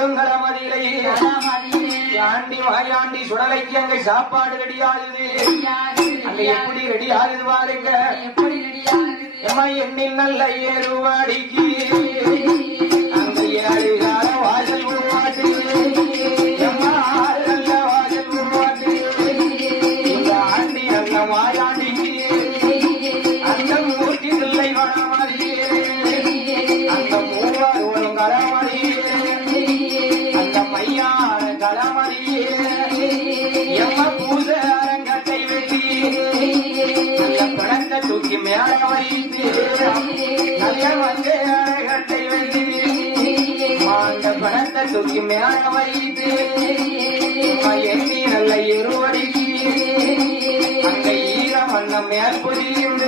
கொடுங்கலமதியிலே aunty வாயாண்டி சுடலைக்கு அங்க சாப்பாடு ரெடியாகுது. அங்க எப்படி ரெடி ஆகுது பாருங்க. எம்மா எண்ணில் நல்ல ஏறுவாடிக்கு அங்க 7 கால வாசல் உருவாட்டு. எம்மா 6 நல்ல வாசல் உருவாட்டு. இந்த ஆண்டி நல்ல வாயாண்டிக்கு அந்த மூர்த்தி பிள்ளை வனமதியே அந்த மூவர் ஒரு கலமதியே அந்த மையான கலமதியே எம்ம பூச அரங்கத்தை வெட்டி அந்த பணத்தை தூக்கி மேல வைத்து நல்ல வந்து அரங்கத்தை வெட்டி அந்த பணத்தை தூக்கி மேல வைத்து எண்ணி நல்ல இருவடி அங்க ஈரம் அந்த மேற்பொதியும்